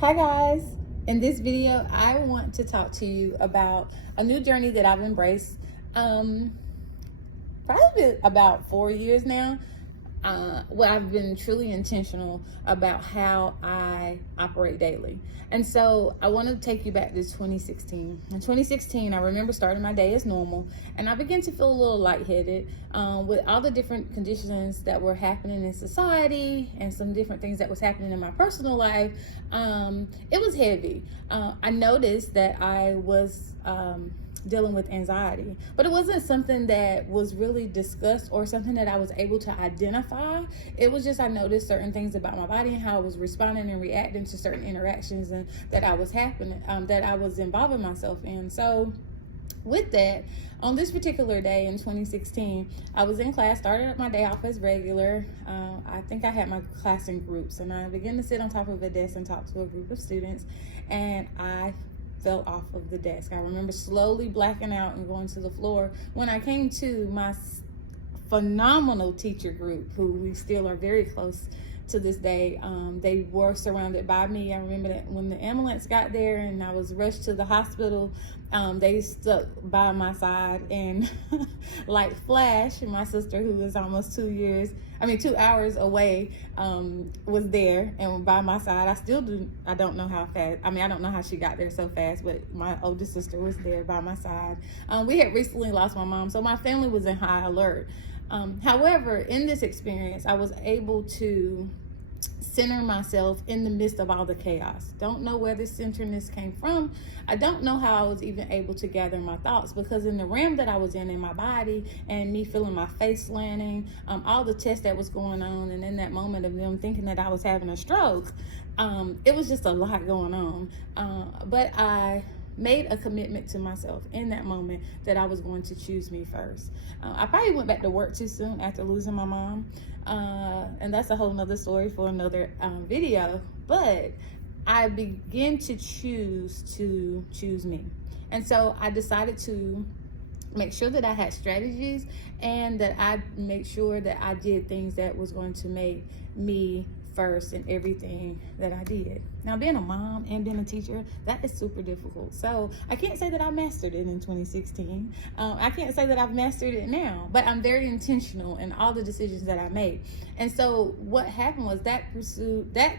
Hi guys, in this video I want to talk to you about a new journey that I've embraced probably about 4 years now. Where I've been truly intentional about how I operate daily. And so I want to take you back to 2016. In 2016, I remember starting my day as normal, and I began to feel a little lightheaded with all the different conditions that were happening in society and some different things that was happening in my personal life. It was heavy. I noticed that I was dealing with anxiety, but it wasn't something that was really discussed or something that I was able to identify. It was just I noticed certain things about my body and how I was responding and reacting to certain interactions and that I was involving myself in. So with that, on this particular day in 2016, I was in class, started my day off as regular. I think I had my class in groups, and I began to sit on top of a desk and talk to a group of students, and I fell off of the desk. I remember slowly blacking out and going to the floor. When I came to my phenomenal teacher group, who we still are very close to this day, they were surrounded by me. I remember that when the ambulance got there and I was rushed to the hospital, they stuck by my side, and like flash, my sister, who was almost 2 hours away, was there and by my side. I don't know how fast, I don't know how she got there so fast, but my oldest sister was there by my side. We had recently lost my mom, so my family was in high alert. However, in this experience, I was able to center myself in the midst of all the chaos. Don't know where this centeredness came from. I don't know how I was even able to gather my thoughts, because in the realm that I was in my body, and me feeling my face slanting, all the tests that was going on, and in that moment of them thinking that I was having a stroke, it was just a lot going on. But I made a commitment to myself in that moment that I was going to choose me first. I probably went back to work too soon after losing my mom, and that's a whole nother story for another video, but I began to choose me. And so I decided to make sure that I had strategies, and that I make sure that I did things that was going to make me first in everything that I did. Now, being a mom and being a teacher, that is super difficult. So I can't say that I mastered it in 2016. I can't say that I've mastered it now, but I'm very intentional in all the decisions that I make. And so what happened was that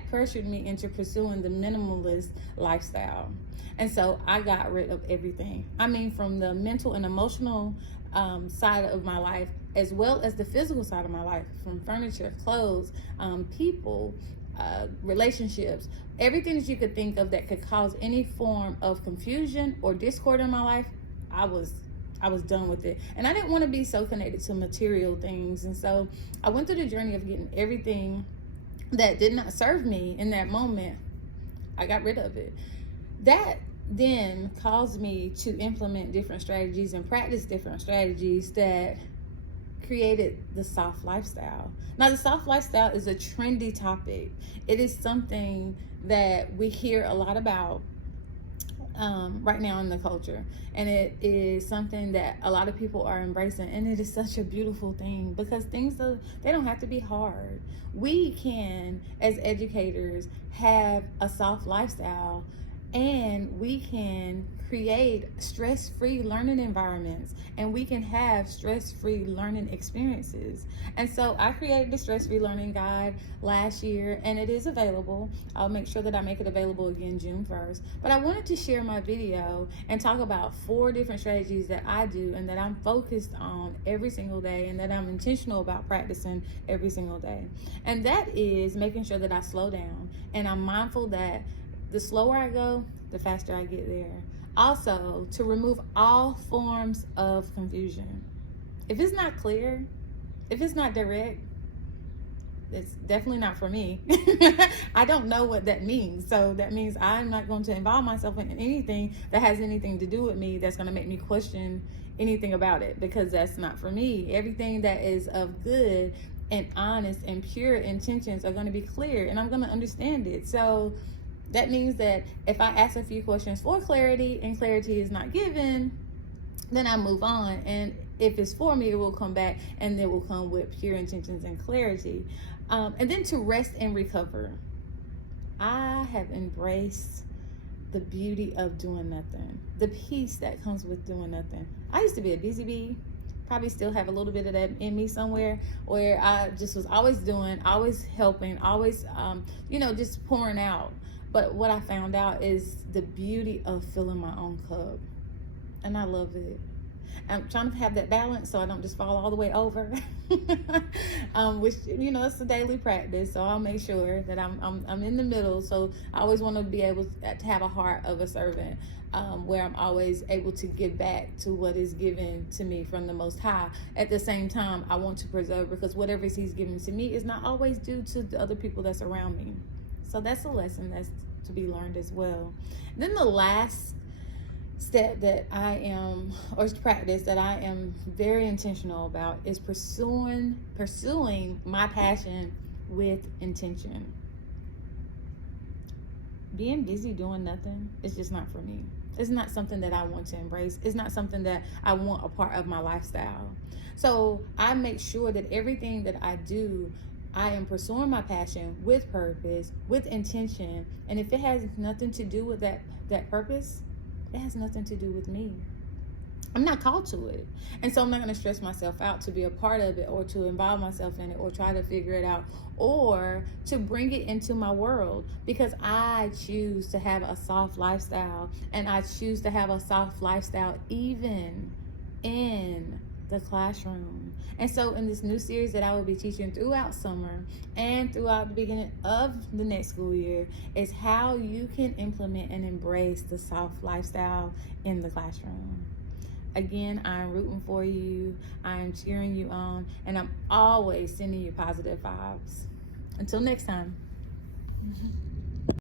pressured me into pursuing the minimalist lifestyle. And so I got rid of everything. From the mental and emotional side of my life, as well as the physical side of my life, from furniture, clothes, people, relationships, everything that you could think of that could cause any form of confusion or discord in my life. I was done with it. And I didn't want to be so connected to material things. And so I went through the journey of getting everything that did not serve me in that moment. I got rid of it. That then caused me to implement different strategies and practice different strategies that created the soft lifestyle. Now, the soft lifestyle is a trendy topic. It is something that we hear a lot about right now in the culture, and it is something that a lot of people are embracing, and it is such a beautiful thing, because they don't have to be hard. We can, as educators, have a soft lifestyle, and we can create stress-free learning environments, and we can have stress-free learning experiences. And so I created the stress-free learning guide last year, and it is available. I'll make sure that I make it available again June 1st. But I wanted to share my video and talk about 4 different strategies that I do and that I'm focused on every single day, and that I'm intentional about practicing every single day. And that is making sure that I slow down, and I'm mindful that the slower I go, the faster I get there. Also, to remove all forms of confusion. If it's not clear, if it's not direct, it's definitely not for me. I don't know what that means. So that means I'm not going to involve myself in anything that has anything to do with me that's going to make me question anything about it, because that's not for me. Everything that is of good and honest and pure intentions are going to be clear, and I'm going to understand it. So that means that if I ask a few questions for clarity and clarity is not given, then I move on. And if it's for me, it will come back, and it will come with pure intentions and clarity. And then to rest and recover. I I have embraced the beauty of doing nothing, the peace that comes with doing nothing. I used to be a busy bee, probably still have a little bit of that in me somewhere, where I just was always doing, always helping, always, just pouring out. But what I found out is the beauty of filling my own cup, and I love it. I'm trying to have that balance so I don't just fall all the way over, which, it's a daily practice. So I'll make sure that I'm in the middle. So I always want to be able to have a heart of a servant, where I'm always able to give back to what is given to me from the Most High. At the same time, I want to preserve, because whatever He's given to me is not always due to the other people that's around me. So that's a lesson that's to be learned as well. And then the last step that practice that I am very intentional about is pursuing my passion with intention. Being busy doing nothing is just not for me. It's not something that I want to embrace. It's not something that I want a part of my lifestyle. So I make sure that everything that I do, I am pursuing my passion with purpose, with intention. And if it has nothing to do with that purpose, it has nothing to do with me. I'm not called to it. And so I'm not going to stress myself out to be a part of it, or to involve myself in it, or try to figure it out, or to bring it into my world, because I choose to have a soft lifestyle, and I choose to have a soft lifestyle even in the classroom. And so in this new series that I will be teaching throughout summer and throughout the beginning of the next school year is how you can implement and embrace the soft lifestyle in the classroom. Again, I'm rooting for you, I'm cheering you on, and I'm always sending you positive vibes. Until next time.